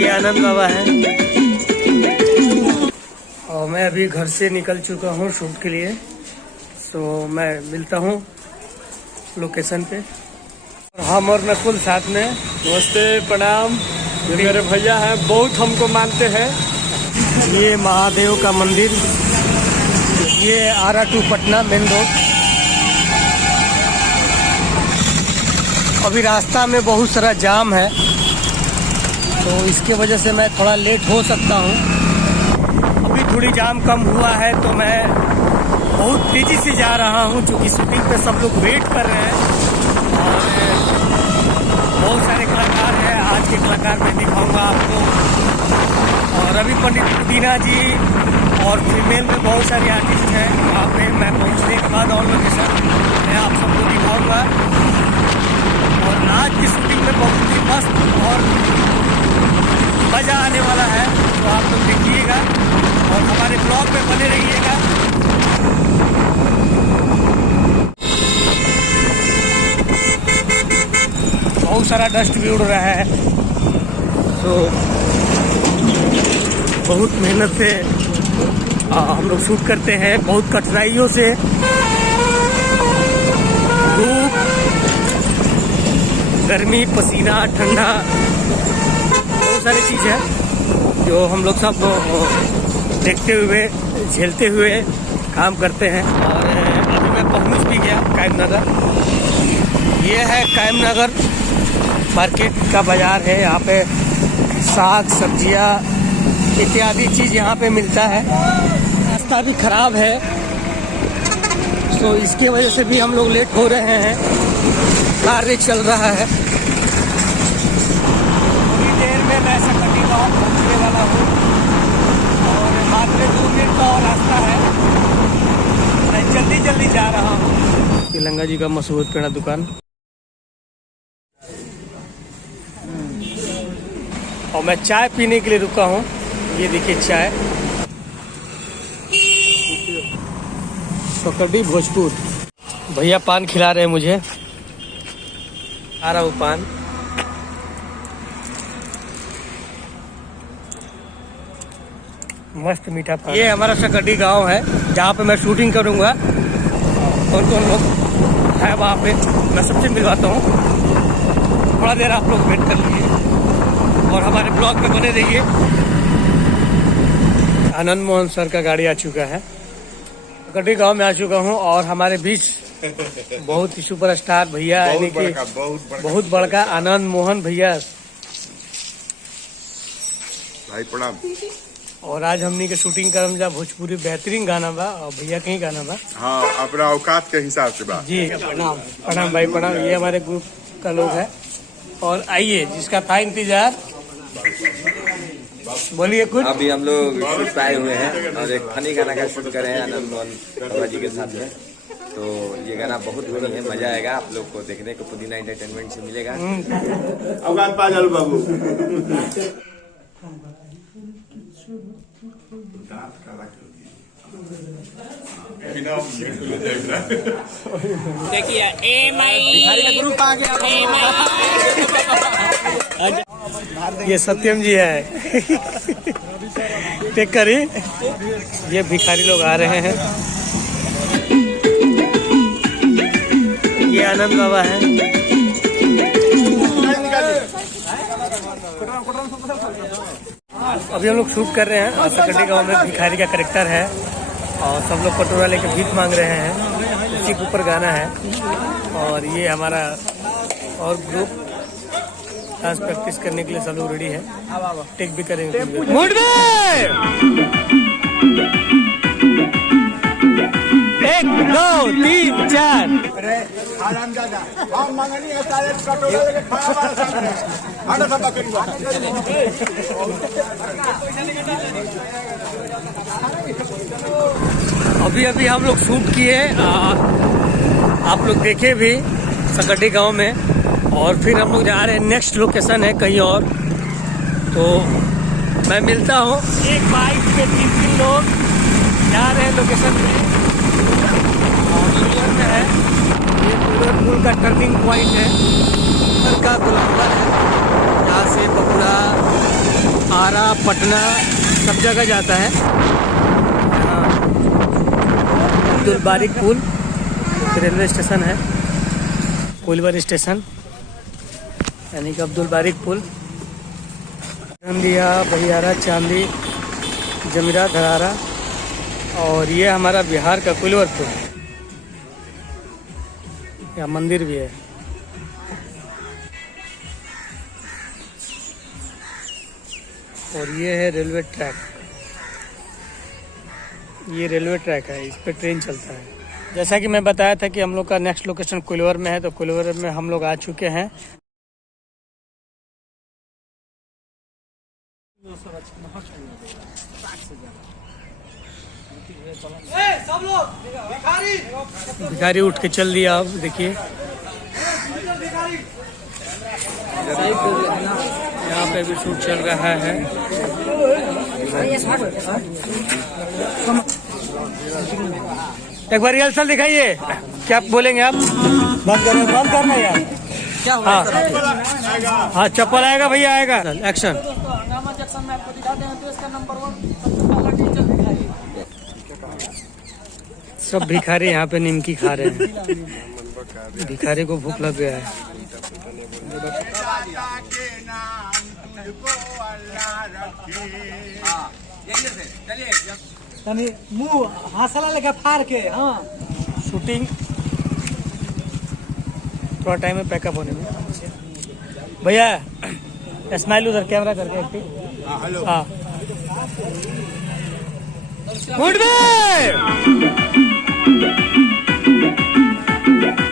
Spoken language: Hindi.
ये आनंद बाबा है। और मैं अभी घर से निकल चुका हूँ शूट के लिए। तो मैं मिलता हूँ लोकेशन पे। हम और नकुल साथ में। नमस्ते, प्रणाम। ये मेरे भैया हैं, बहुत हमको मानते हैं। ये महादेव का मंदिर, ये आरा टू पटना मेन रोड। अभी रास्ता में बहुत सारा जाम है, तो इसके वजह से मैं थोड़ा लेट हो सकता हूँ। अभी थोड़ी जाम कम हुआ है तो मैं बहुत तेज़ी से जा रहा हूँ, क्योंकि शूटिंग पे सब लोग वेट कर रहे हैं। और बहुत सारे कलाकार हैं, आज के कलाकार मैं दिखाऊंगा आपको। और अभी पंडित पुदीना जी और फीमेल में बहुत सारे आर्टिस्ट हैं। वहाँ पे मैं पहुँचने के बाद और लोकेशन मैं आप सबको दिखाऊंगा। और आज की शूटिंग में बहुत ही मस्त और मज़ा आने वाला है, तो आप लोग देखिएगा और हमारे ब्लॉग में बने रहिएगा। बहुत सारा डस्ट भी उड़ रहा है, तो बहुत मेहनत से हम लोग शूट करते हैं, बहुत कठिनाइयों से। धूप, गर्मी, पसीना, ठंडा, बहुत सारी चीज़ है जो हम लोग सब देखते हुए, झेलते हुए काम करते हैं। और अभी मैं पहुंच भी गया कायम नगर। ये है कायम नगर मार्केट का बाज़ार है। यहाँ पे साग सब्जियाँ इत्यादि चीज़ यहाँ पे मिलता है। रास्ता भी ख़राब है, तो इसके वजह से भी हम लोग लेट हो रहे हैं। कार्य चल रहा है। थोड़ी देर में मैं सकटी गाँव पहुँचने वाला हूँ और मात्र 2 मिनट का और रास्ता है। मैं जल्दी जा रहा हूँ। तिलंगा जी का मशहूर पेड़ा दुकान। और मैं चाय पीने के लिए रुका हूँ। ये देखिए चाय, सकटी भोजपुर। भैया पान खिला रहे हैं मुझे, आ रहा हूँ पान। मस्त मीठा पान। ये हमारा सकटी गांव है, जहाँ पे मैं शूटिंग करूँगा। कौन लोग है वहाँ पे मैं सबसे मिलवाता हूँ। थोड़ा देर आप लोग वेट कर लीजिए और हमारे ब्लॉग में बने रहिए। आनंद मोहन सर का गाड़ी आ चुका है। सकटी गांव में आ चुका हूँ और हमारे बीच बहुत ही सुपरस्टार भैया, यानी कि बहुत बड़का आनंद मोहन भैया भाई प्रणाम। और आज हमनी के शूटिंग करम जा भोजपुरी बेहतरीन गाना बा और भैया कहीं गाना बा। हाँ, अपना औकात के हिसाब से बा। जी प्रणाम भाई प्रणाम। ये हमारे ग्रुप का लोग है। और आइए, जिसका था इंतजार, बोलिए कुछ। अभी हम लोग शूट पे आए हुए हैं और एक फनी गाना का शूट कर रहे हैं आनंद मोहन बाबा जी के साथ में। तो ये गाना बहुत फनी है, मजा आएगा आप लोग को देखने को। पुदीना एंटरटेनमेंट से मिलेगा। औकात पा जाओ बाबू। देखिए ग्रुप आ गया। ये सत्यम जी है। टेक करी। ये भिखारी लोग आ रहे हैं। ये आनंद बाबा है। अभी हम लोग शूट कर रहे हैं और सकटी गांव में भिखारी का कैरेक्टर है और सब लोग कटोरा लेके भीख मांग रहे हैं। उसी के ऊपर गाना है। और ये हमारा और ग्रुप डांस प्रैक्टिस करने के लिए सब लोग रेडी है। टेक भी करेंगे। मूड में 1 2 3 4। अभी हम लोग शूट किए, आप लोग देखे भी सकटी गांव में। और फिर हम लोग जा रहे हैं, नेक्स्ट लोकेशन है कहीं और। तो मैं मिलता हूँ। एक बाइक पे 3 लोग जा रहे हैं लोकेशन पे। और में है ये पुल का टर्निंग पॉइंट है। आरा, पटना सब जगह जाता है। यहाँ अब्दुल बारिक पुल रेलवे स्टेशन है, कोइलवर स्टेशन यानी कि अब्दुल बारिक पुल। नंदिया, बहियारा, चांदी, जमीरा, धरारा और ये हमारा बिहार का कोइलवर पुल। यहाँ मंदिर भी है। और ये है रेलवे ट्रैक, ये रेलवे ट्रैक है, इस पे ट्रेन चलता है। जैसा कि मैं बताया था कि हम लोग का नेक्स्ट लोकेशन कोइलवर में है, तो कोइलवर में हम लोग आ चुके हैं। सब लोग भिखारी उठ के चल दिया। अब देखिए यहाँ पे भी शूट चल रहा है। एक बार रिहर्सल दिखाइए, क्या बोलेंगे आप? बंद करें, बंद करना यार। क्या हाँ हाँ, चप्पल आएगा भैया, आएगा। एक्शन। जंक्शन में आपको दिखा दें देश का नंबर 1 टीचर भिखारी। सब भिखारी यहाँ पे निमकी खा रहे हैं। भिखारी को भूख लग गया है। मुंह हंसला लेके फाड़ के। हाँ, शूटिंग थोड़ा टाइम है पैकअप होने में। भैया स्माइल उधर कैमरा करके। हाँ, गुड बाय।